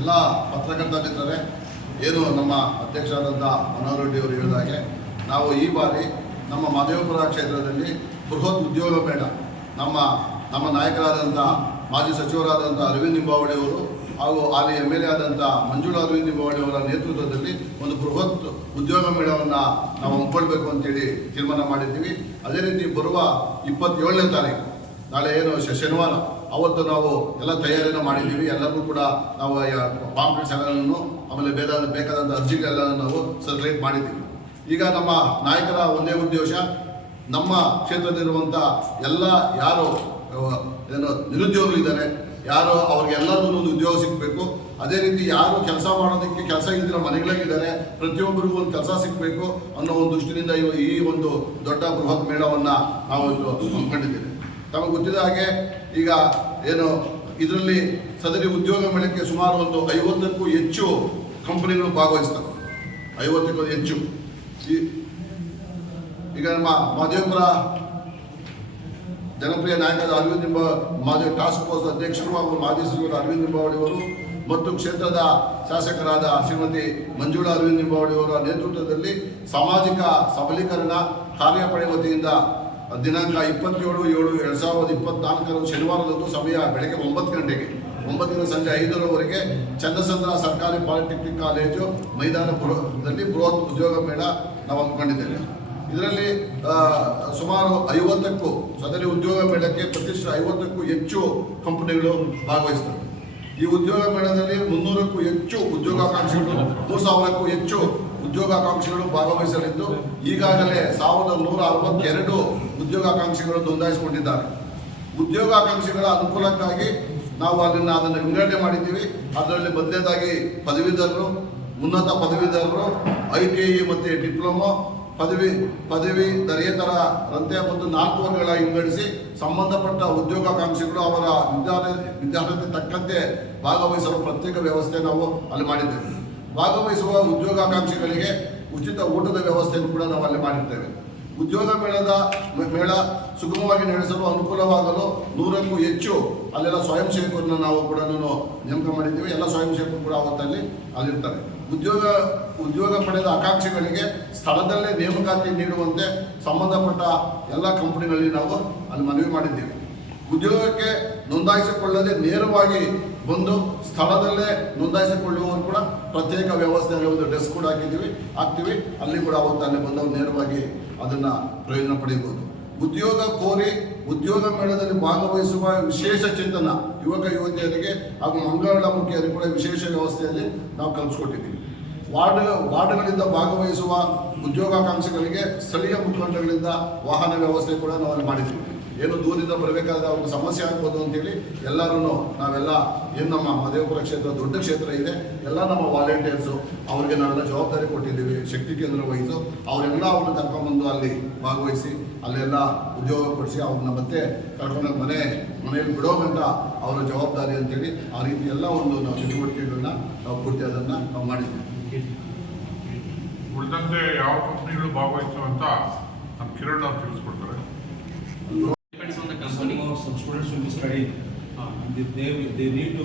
ಎಲ್ಲ ಪತ್ರಕರ್ತ ಮಿತ್ರರೇ, ಏನು ನಮ್ಮ ಅಧ್ಯಕ್ಷರಾದಂಥ ಮನೋಹರ್ ರೆಡ್ಡಿ ಅವರು ಹೇಳಿದಾಗೆ ನಾವು ಈ ಬಾರಿ ನಮ್ಮ ಮಹದೇವಪುರ ಕ್ಷೇತ್ರದಲ್ಲಿ ಬೃಹತ್ ಉದ್ಯೋಗ ಮೇಳ ನಮ್ಮ ನಾಯಕರಾದಂಥ ಮಾಜಿ ಸಚಿವರಾದಂಥ ಅರವಿಂದ್ ಲಿಂಬಾವಳಿ ಅವರು ಹಾಗೂ ಅಲ್ಲಿ MLA ಆದಂಥ ಮಂಜುಳಾ ಅರವಿಂದ್ ಲಿಂಬಾವಳಿ ಅವರ ನೇತೃತ್ವದಲ್ಲಿ ಒಂದು ಬೃಹತ್ ಉದ್ಯೋಗ ಮೇಳವನ್ನು ನಾವು ಹಮ್ಮಿಕೊಳ್ಬೇಕು ಅಂತೇಳಿ ತೀರ್ಮಾನ ಮಾಡಿದ್ದೀವಿ. ಅದೇ ರೀತಿ ಬರುವ 27ನೇ ತಾರೀಕು, ನಾಳೆ ಏನು ಶನಿವಾರ, ಅವತ್ತು ನಾವು ಎಲ್ಲ ತಯಾರಿಯನ್ನು ಮಾಡಿದ್ದೀವಿ. ಎಲ್ಲರೂ ಕೂಡ ನಾವು ಪಾಂಪ್ಲೆಟ್ಸ್ ಎಲ್ಲನೂ ಆಮೇಲೆ ಬೇಕಾದಂಥ ಅರ್ಜಿಗಳೆಲ್ಲ ನಾವು ಸರ್ಕ್ಯುಲೇಟ್ ಮಾಡಿದ್ದೀವಿ. ಈಗ ನಮ್ಮ ನಾಯಕರ ಒಂದೇ ಉದ್ದೇಶ, ನಮ್ಮ ಕ್ಷೇತ್ರದಲ್ಲಿರುವಂಥ ಎಲ್ಲ ಯಾರು ಏನು ನಿರುದ್ಯೋಗಿಗಳಿದ್ದಾರೆ, ಯಾರು ಅವ್ರಿಗೆಲ್ಲರಿಗೂ ಒಂದು ಉದ್ಯೋಗ ಸಿಗಬೇಕು. ಅದೇ ರೀತಿ ಯಾರು ಕೆಲಸ ಮಾಡೋದಕ್ಕೆ ಕೆಲಸ ಇಲ್ದಿರೋ ಮನೆಗಳಾಗಿದ್ದಾರೆ, ಪ್ರತಿಯೊಬ್ಬರಿಗೂ ಒಂದು ಕೆಲಸ ಸಿಗಬೇಕು ಅನ್ನೋ ಒಂದು ದೃಷ್ಟಿಯಿಂದ ಈ ಒಂದು ದೊಡ್ಡ ಬೃಹತ್ ಮೇಳವನ್ನು ನಾವು ಹಮ್ಮಿಕೊಂಡಿದ್ದೇವೆ. ತಮಗೆ ಗೊತ್ತಿದ ಹಾಗೆ ಈಗ ಏನು ಇದರಲ್ಲಿ ಸದರಿ ಉದ್ಯೋಗ ಮೇಳಕ್ಕೆ ಸುಮಾರು ಒಂದು 50ಕ್ಕೂ ಹೆಚ್ಚು ಕಂಪನಿಗಳು ಭಾಗವಹಿಸ್ತವೆ. 50ಕ್ಕೂ ಹೆಚ್ಚು. ಈಗ ನಮ್ಮ ಮಹದೇವಪುರ ಜನಪ್ರಿಯ ನಾಯಕರಾದ ಅರವಿಂದ್ ಲಿಂಬಾವಳಿ ಟಾಸ್ಕ್ ಫೋರ್ಸ್ ಅಧ್ಯಕ್ಷರು ಹಾಗೂ ಮಾಜಿ ಸಚಿವರು ಅರವಿಂದ್ ಲಿಂಬಾವಳಿ ಅವರು ಮತ್ತು ಕ್ಷೇತ್ರದ ಶಾಸಕರಾದ ಶ್ರೀಮತಿ ಮಂಜುಳಾ ಅರವಿಂದ್ ಲಿಂಬಾವಳಿ ಅವರ ನೇತೃತ್ವದಲ್ಲಿ ಸಾಮಾಜಿಕ ಸಬಲೀಕರಣ ಕಾರ್ಯಪಡೆ ವತಿಯಿಂದ ದಿನಾಂಕ 27/7/2024 ಶನಿವಾರದಂದು ಸಮಯ ಬೆಳಗ್ಗೆ 9 ಗಂಟೆಗೆ 9 ಸಂಜೆ 5ರವರೆಗೆ ಚಂದಸಂದ್ರ ಸರ್ಕಾರಿ ಪಾಲಿಟೆಕ್ನಿಕ್ ಕಾಲೇಜು ಮೈದಾನದಲ್ಲಿ ಬೃಹತ್ ಉದ್ಯೋಗ ಮೇಳ ನಾವು ಹಮ್ಮಿಕೊಂಡಿದ್ದೇವೆ. ಇದರಲ್ಲಿ ಸುಮಾರು 50ಕ್ಕೂ ಸದರಿ ಉದ್ಯೋಗ ಮೇಳಕ್ಕೆ ಪ್ರತಿಷ್ಠಿತ 50ಕ್ಕೂ ಹೆಚ್ಚು ಕಂಪನಿಗಳು ಭಾಗವಹಿಸ್ತವೆ. ಈ ಉದ್ಯೋಗ ಮೇಳದಲ್ಲಿ 300ಕ್ಕೂ ಹೆಚ್ಚು ಉದ್ಯೋಗಾಕಾಂಕ್ಷಿಗಳು, 3000ಕ್ಕೂ ಹೆಚ್ಚು ಉದ್ಯೋಗಾಕಾಂಕ್ಷಿಗಳು ಭಾಗವಹಿಸಲಿದ್ದು ಈಗಾಗಲೇ 1162 ಉದ್ಯೋಗಾಕಾಂಕ್ಷಿಗಳು ನೋಂದಾಯಿಸಿಕೊಂಡಿದ್ದಾರೆ. ಉದ್ಯೋಗಾಕಾಂಕ್ಷಿಗಳ ಅನುಕೂಲಕ್ಕಾಗಿ ನಾವು ಅದನ್ನು ವಿಂಗಡಣೆ ಮಾಡಿದ್ದೀವಿ. ಅದರಲ್ಲಿ ಮೊದಲನೇದಾಗಿ ಪದವೀಧರರು, ಉನ್ನತ ಪದವೀಧರರು, ITI ಮತ್ತು ಡಿಪ್ಲೊಮೊ, ಪದವೀಧರೇತರರಂತೆ ಮತ್ತು 4 ವರ್ಗಗಳ ವಿಂಗಡಿಸಿ ಸಂಬಂಧಪಟ್ಟ ಉದ್ಯೋಗಾಕಾಂಕ್ಷಿಗಳು ಅವರ ವಿದ್ಯಾರ್ಥಿ ತಕ್ಕಂತೆ ಭಾಗವಹಿಸಲು ಪ್ರತ್ಯೇಕ ವ್ಯವಸ್ಥೆ ನಾವು ಅಲ್ಲಿ ಮಾಡಿದ್ದೇವೆ. ಭಾಗವಹಿಸುವ ಉದ್ಯೋಗಾಕಾಂಕ್ಷಿಗಳಿಗೆ ಉಚಿತ ಊಟದ ವ್ಯವಸ್ಥೆಯನ್ನು ಕೂಡ ನಾವು ಅಲ್ಲಿ ಮಾಡಿರ್ತೇವೆ. ಉದ್ಯೋಗ ಮೇಳ ಸುಗಮವಾಗಿ ನಡೆಸಲು ಅನುಕೂಲವಾಗಲು 100ಕ್ಕೂ ಹೆಚ್ಚು ಅಲ್ಲೆಲ್ಲ ಸ್ವಯಂ ಸೇವಕರನ್ನು ನಾವು ಕೂಡ ನೇಮಕ ಮಾಡಿದ್ದೀವಿ. ಎಲ್ಲ ಸ್ವಯಂ ಸೇವಕರು ಕೂಡ ಅಲ್ಲಿರ್ತಾರೆ. ಉದ್ಯೋಗ ಪಡೆದ ಆಕಾಂಕ್ಷಿಗಳಿಗೆ ಸ್ಥಳದಲ್ಲೇ ನೇಮಕಾತಿ ನೀಡುವಂತೆ ಸಂಬಂಧಪಟ್ಟ ಎಲ್ಲ ಕಂಪನಿಗಳಲ್ಲಿ ನಾವು ಅಲ್ಲಿ ಮನವಿ ಮಾಡಿದ್ದೀವಿ. ಉದ್ಯೋಗಕ್ಕೆ ನೋಂದಾಯಿಸಿಕೊಳ್ಳದೆ ನೇರವಾಗಿ ಬಂದು ಸ್ಥಳದಲ್ಲೇ ನೋಂದಾಯಿಸಿಕೊಳ್ಳುವವರು ಕೂಡ ಪ್ರತ್ಯೇಕ ವ್ಯವಸ್ಥೆಯಲ್ಲಿ ಒಂದು ಡೆಸ್ಕ್ ಕೂಡ ಹಾಕ್ತೀವಿ. ಅಲ್ಲಿ ಕೂಡ ಅಲ್ಲೇ ಬಂದವರು ನೇರವಾಗಿ ಅದನ್ನು ಪ್ರಯೋಜನ ಪಡೆಯಬಹುದು. ಉದ್ಯೋಗ ಕೋರಿ ಉದ್ಯೋಗ ಮೇಳದಲ್ಲಿ ಭಾಗವಹಿಸುವ ವಿಶೇಷ ಚೇತನ ಯುವಕ ಯುವತಿಯರಿಗೆ ಹಾಗೂ ಮಂಗಳ ಮುಖಿಯರಿಗೆ ಕೂಡ ವಿಶೇಷ ವ್ಯವಸ್ಥೆಯಲ್ಲಿ ನಾವು ಕಲ್ಪಿಸ್ಕೊಟ್ಟಿದ್ದೀವಿ. ವಾರ್ಡ್ಗಳಿಂದ ಭಾಗವಹಿಸುವ ಉದ್ಯೋಗಾಕಾಂಕ್ಷಿಗಳಿಗೆ ಸ್ಥಳೀಯ ಮುಖಂಡಗಳಿಂದ ವಾಹನ ವ್ಯವಸ್ಥೆ ಕೂಡ ನಾವು ಅಲ್ಲಿ ಮಾಡಿದ್ದೀವಿ. ಏನು ದೂರದಿಂದ ಬರಬೇಕಾದ್ರೆ ಅವ್ರಿಗೆ ಸಮಸ್ಯೆ ಆಗ್ಬೋದು ಅಂತೇಳಿ ಎಲ್ಲರೂ ನಾವೆಲ್ಲ ಏನು ನಮ್ಮ ಮಹದೇವಪುರ ಕ್ಷೇತ್ರ ದೊಡ್ಡ ಕ್ಷೇತ್ರ ಇದೆ, ಎಲ್ಲ ನಮ್ಮ ವಾಲಂಟಿಯರ್ಸು ಅವ್ರಿಗೆ ನಾವೆಲ್ಲ ಜವಾಬ್ದಾರಿ ಕೊಟ್ಟಿದ್ದೀವಿ. ಶಕ್ತಿ ಕೇಂದ್ರ ವಹಿಸು ಅವರೆಲ್ಲ ಅವ್ರನ್ನ ಕರ್ಕೊಂಡ್ಬಂದು ಅಲ್ಲಿ ಭಾಗವಹಿಸಿ ಅಲ್ಲೆಲ್ಲ ಉದ್ಯೋಗ ಕೊಡಿಸಿ ಅವ್ರನ್ನ ಮತ್ತೆ ಕರ್ಕೊಂಡು ಮನೆಯಲ್ಲಿ ಬಿಡೋ ಗಂಟ ಅವರ ಜವಾಬ್ದಾರಿ ಅಂತೇಳಿ ಆ ರೀತಿ ಎಲ್ಲ ಒಂದು ನಾವು ಚಟುವಟಿಕೆಗಳನ್ನ ನಾವು ಪೂರ್ತಿ ಅದನ್ನು ನಾವು ಮಾಡಿದ್ದೀವಿ. ಉಳಿದಂತೆ ಯಾವ ಕಂಪನಿಗಳು ಭಾಗವಹಿಸುವಂತ ನಮ್ಮ ಕಿರಣ್ ಅವ್ರು ತಿಳಿಸ್ಕೊಡ್ತಾರೆ. On the company or some students will be studying, they need to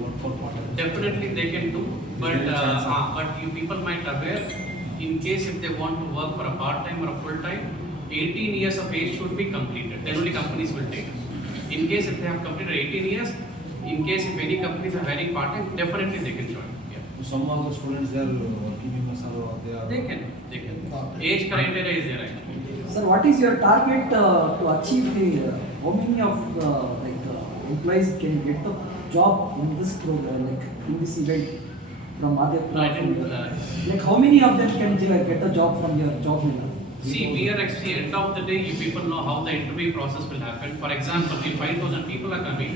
work for part-time. Definitely they can do, but you people might aware, in case if they want to work for a part-time or a full-time, 18 years of age should be completed. Then only companies will take. In case if they have completed 18 years, in case if any companies are hiring part-time, definitely they can join. Yeah. Some of the students they are working in Masala, They can. Age criteria is there, right? Sir, what is your target to achieve the how many of employees can get the job in this program, like in this event from Madhya? Like how many of them can get a job from your job winner? See, we are actually end of the day, you people know how the interview process will happen. For example, if 5,000 people are coming,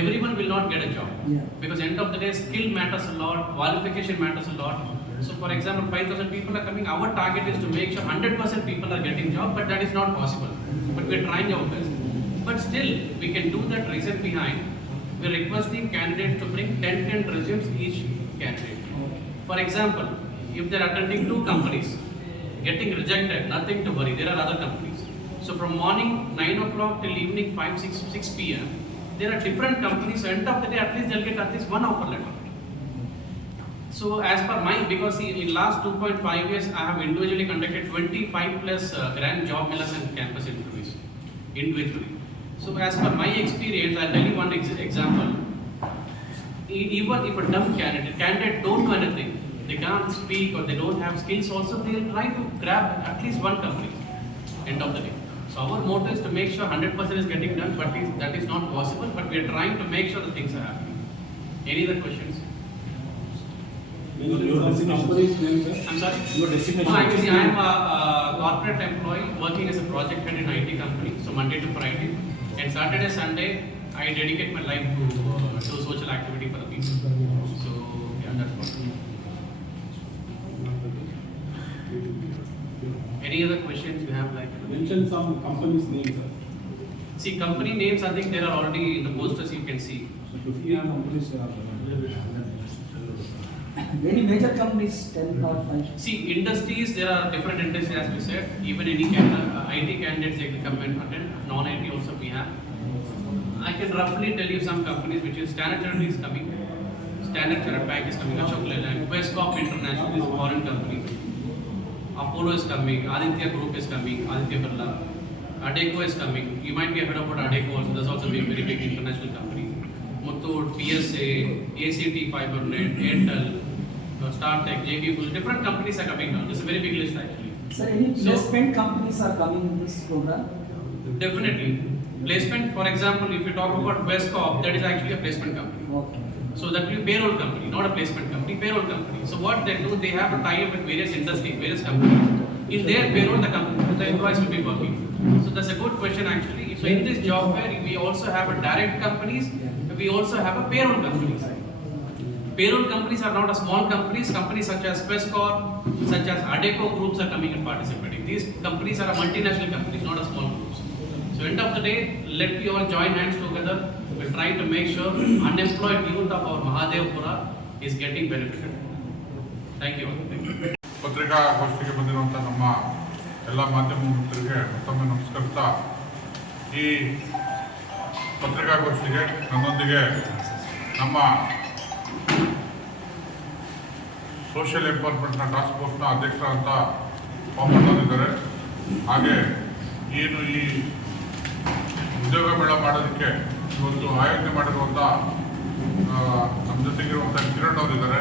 everyone will not get a job. Yeah. Because end of the day, skill matters a lot, qualification matters a lot. So for example, 5,000 people are coming, our target is to make sure 100% people are getting job, but that is not possible. But we are trying our best. But still, we can do that reason behind. We are requesting candidates to bring 10 resumes each candidate. For example, if they are attending 2 companies, getting rejected, nothing to worry, there are other companies. So from morning 9 o'clock till evening 6 p.m, there are different companies, so end of the day at least they'll get at least one offer letter. So as per my, because in last 2.5 years, I have individually conducted 25 plus grand job millers and campus interviews, individually. So as per my experience, I'll tell you one example. Even if a dumb candidate don't know anything, they can't speak or they don't have skills also, they'll try to grab at least one company, end of the day. So our motto is to make sure 100% is getting done, but that is not possible, but we are trying to make sure the things are happening. Any other questions? Your designation name, sir? I'm sorry? Your designation. No, actually, I am a corporate employee working as a project head in IT company, so Monday to Friday. And Saturday, Sunday, I dedicate my life to social activity for the people. So, yeah, that's what. Any other questions you have? Like, Mention some company's name, sir. see, company names, I think there are already in the posters you can see. So 15 companies are Any major companies, 10 or 5? See, industries, there are different industries as we said. Even any IT candidates, they can come and attend. Non-IT also we have. I can roughly tell you some companies which is Standard Chartered is coming. Standard Chartered Bank is coming. Ashok Leyland, Westcop International is a foreign company. Apollo is coming. Aditya Group is coming. Aditya Birla. Adecco is coming. You might be heard about Adecco also. That's also a very big international company. Muthoot, PSA, ACT Fibernet, Airtel, StarTech, JB Bull, different companies are coming now. It's a very big list actually. Sir, any So- placement companies are coming in this program? Definitely. Placement, for example, if you talk about Westcop, that is actually a placement company. Okay. So that will be payroll company, not a placement company, payroll company. So what they do, they have a tie-up with various industries, various companies. In their payroll, the employees will be working. So that's a good question actually. So in this job fair, we also have a direct companies, we also have a payroll companies. Payroll companies are not a small companies. Companies such as Questcorp, such as Adecco groups are coming and participating. These companies are a multinational companies, not a small groups. So end of the day, let we all join hands together. We're trying to make sure unemployed youth of our Mahadevpura is getting benefited. Thank you. ಪತ್ರಿಕಾಗೋಷ್ಠಿಗೆ ಬಂದಿರುವಂಥ ನಮ್ಮ ಎಲ್ಲ ಮಾಧ್ಯಮ ಮಿತ್ರರಿಗೆ ಮತ್ತೊಮ್ಮೆ ನಮಸ್ಕರಿಸ್ತಾ ಈ ಪತ್ರಿಕಾಗೋಷ್ಠಿಗೆ ನನ್ನೊಂದಿಗೆ ನಮ್ಮ social ಎಂಪವರ್ಮೆಂಟ್ನ task ಫೋರ್ಸ್ನ ಅಧ್ಯಕ್ಷರಾದಂಥ ಪಾಪಣ್ಣವರಿದ್ದಾರೆ. ಹಾಗೆ ಏನು ಈ ಉದ್ಯೋಗ ಮೇಳ ಮಾಡೋದಕ್ಕೆ ಇವತ್ತು ಆಯೋಜನೆ ಮಾಡಿರುವಂಥ ನಮ್ಮ ಜೊತೆಗಿರುವಂಥ ಕಿರಣ್ ಅವರಿದ್ದಾರೆ.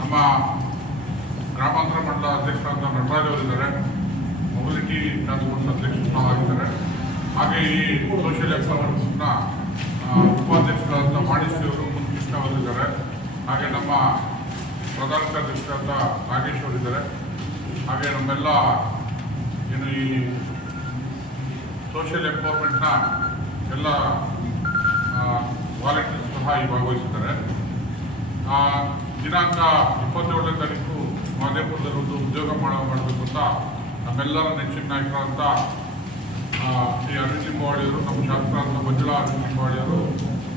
ನಮ್ಮ ಗ್ರಾಮಾಂತರ ಮಂಡಲ ಅಧ್ಯಕ್ಷರಾದ ನಟರಾಜ್ ಅವರಿದ್ದಾರೆ. ಮೊಬಿಲಿಟಿ ಟಾಸ್ಕ್ ಫೋರ್ಸ್ ಅಧ್ಯಕ್ಷರು ಆಗಿದ್ದಾರೆ. ಹಾಗೆ ಈ ಸೋಷಿಯಲ್ ಎಂಪವರ್ಮೆಂಟ್ನ ಉಪಾಧ್ಯಕ್ಷರಾದ ಮಾಣಿಶ್ರೀ ಅವರು ಕೃಷ್ಣ ಅವರಿದ್ದಾರೆ. ಹಾಗೆ ನಮ್ಮ ಪ್ರಧಾನ ಕಾರ್ಯದರ್ಶಿಯಾದ ನಾಗೇಶ್ ಅವರಿದ್ದಾರೆ. ಹಾಗೆ ನಮ್ಮೆಲ್ಲ ಏನು ಈ ಸೋಷಿಯಲ್ ಎಂಪವರ್ಮೆಂಟ್ನ ಎಲ್ಲ ವಾಲಂಟಿಯರ್ಸ್ ಸಹ ಈ ಭಾಗವಹಿಸಿದ್ದಾರೆ. ದಿನಾಂಕ 27ನೇ ತಾರೀಕು ಮಹದೇವಪುರದಲ್ಲಿ ಒಂದು ಉದ್ಯೋಗ ಮಾಡಬೇಕು ಅಂತ ನಮ್ಮೆಲ್ಲರ ನೆಚ್ಚಿನ ನಾಯಕರಾದಂಥ ಶ್ರೀ ಅರವಿಂದ್ ಲಿಂಬಾವಳಿಯವರು, ನಮ್ಮ ಶಾಸಕರಾದಂಥ ಮಂಜುಳಾ ಅರವಿಂದ್ ಲಿಂಬಾವಳಿಯವರು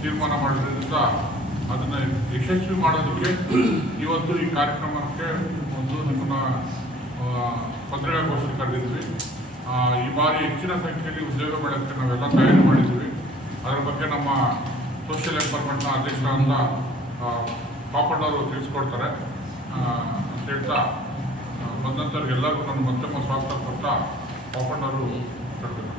ತೀರ್ಮಾನ ಮಾಡಿರೋದ್ರಿಂದ ಅದನ್ನು ಯಶಸ್ವಿ ಮಾಡೋದಕ್ಕೆ ಇವತ್ತು ಈ ಕಾರ್ಯಕ್ರಮಕ್ಕೆ ಒಂದು ನಮ್ಮನ್ನ ಪತ್ರಿಕಾಗೋಷ್ಠಿ ಕರೆದಿದ್ವಿ. ಈ ಬಾರಿ ಹೆಚ್ಚಿನ ಸಂಖ್ಯೆಯಲ್ಲಿ ಉದ್ಯೋಗ ಮೇಳಕ್ಕೆ ನಾವೆಲ್ಲ ತಯಾರಿ ಮಾಡಿದ್ವಿ. ಅದರ ಬಗ್ಗೆ ನಮ್ಮ ಸೋಷಿಯಲ್ ಎಂಪವರ್ಮೆಂಟ್ನ ಅಧ್ಯಕ್ಷರಾದಂಥ ಪಾಪಣ್ಣವರು ತಿಳಿಸ್ಕೊಡ್ತಾರೆ ಅಂತ ಹೇಳ್ತಾ ಬಂದಂಥವ್ರಿಗೆಲ್ಲರಿಗೂ ನಾನು ಮತ್ತೊಮ್ಮೆ ಸ್ವಾಗತ ಕೊಡ್ತಾ ಪಾಪಣ್ಣವರು ಹೇಳ್ಬೇಕು.